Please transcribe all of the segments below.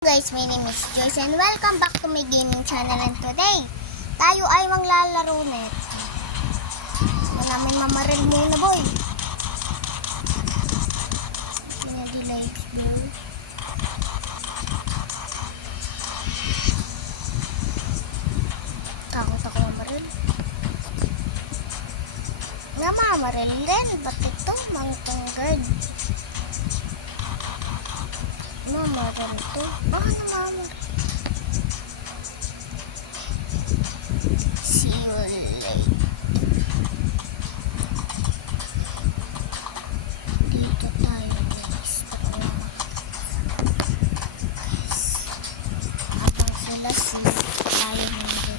Guys, my name is Joyce and welcome back to my gaming channel, and today tayo ay maglalaro net. Ito namin mamaril muna, boy. Pinadelay bro. Takot ako mamaril. Namamaril din. Ba't ito? Mountain guard. Mamaril to. Baka namamaril. See you later. Dito tayo, guys. Habang sila tayo hindi.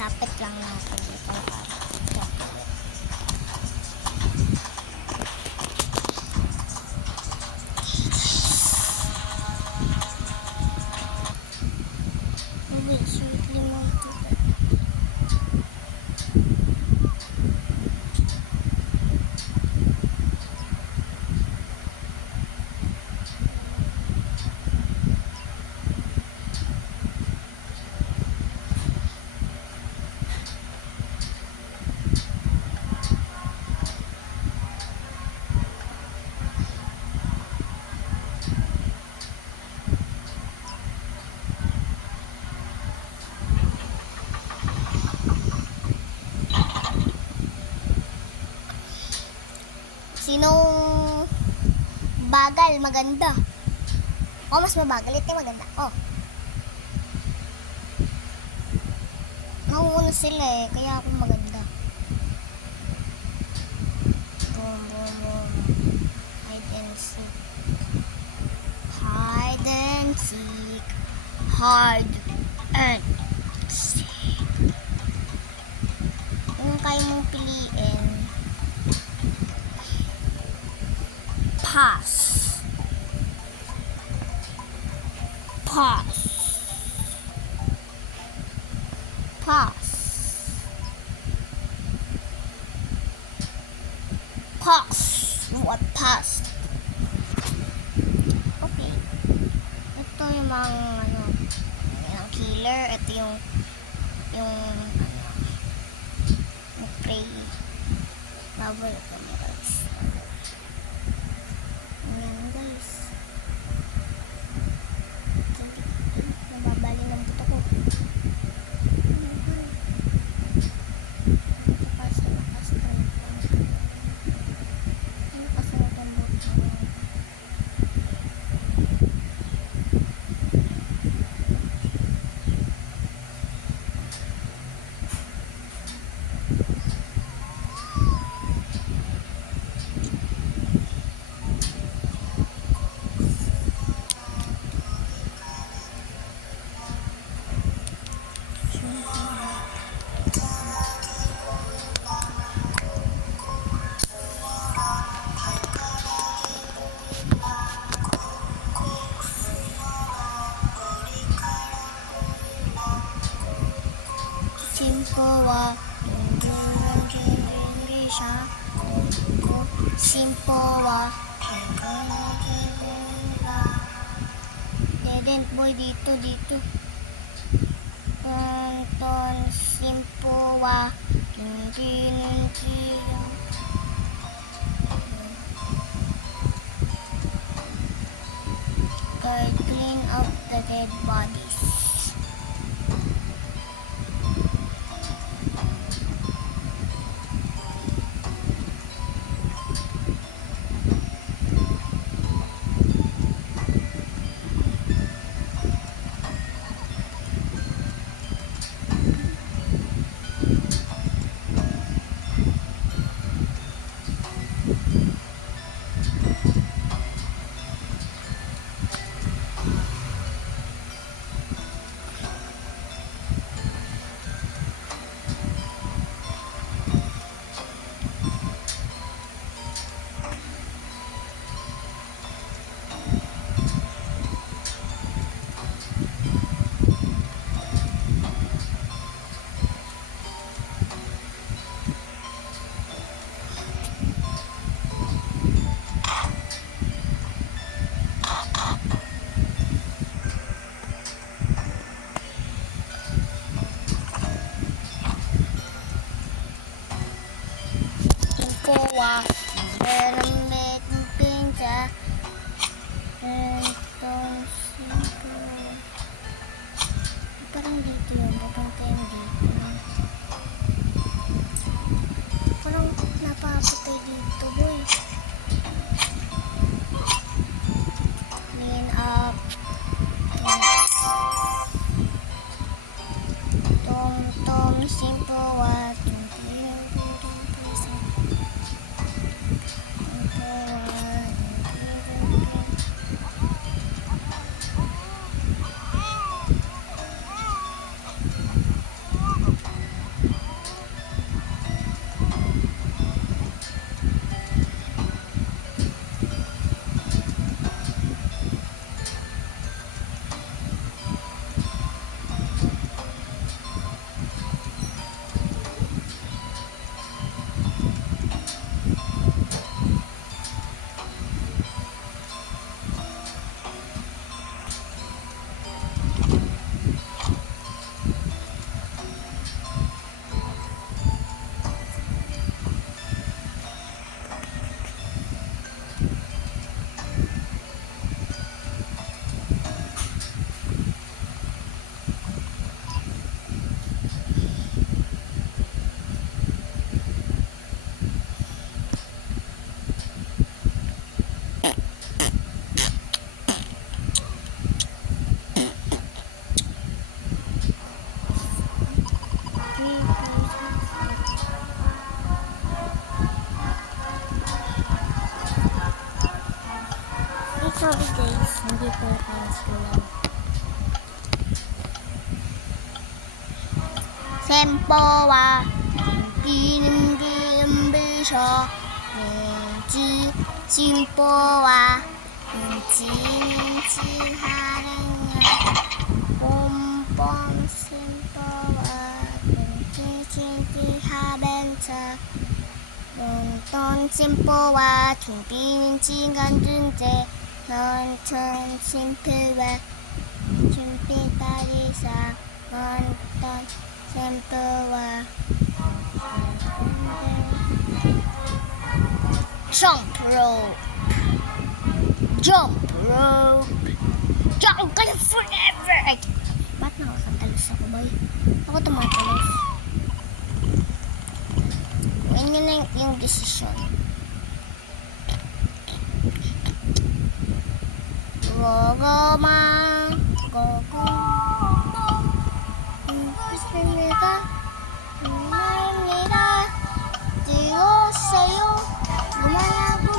Lapit lang natin dito para sinong bagal maganda? Oh, mas mabagal ito maganda. Oh. Nauuna sila eh, kaya ako maganda. Boom, boom, boom. Hide and seek. Hide and seek. Hide and seek. Kung kaya mong piliin, pass. Pass. Pass. Pass. What pass? Okay. Ito yung mga yung killer. Ito yung prey. Bubble cameras. Ayan guys. Nababali ng buto ko. Simpowa, Simpowa. Dead boy dito. Anton Simpowa. Guard, clean up the dead bodies. Sorry guys, hindi ko para sila. Sempowa, 빙빙빙빙셔, simpowa, 하랭냐, 봄봄 simpowa, 하벤차, 돈 simpowa, 빙빙빙간둔제, 현천 simpowa, 준비다리사, 원돈 simpowa. Jump rope. Jump rope. Jump kayo forever. Ba't nakakatalos ako, boy? Ako tumatalos. Yan yun na yung decision. Gogoma. Gogoma. Gusto Diyoseyo. Gumayago.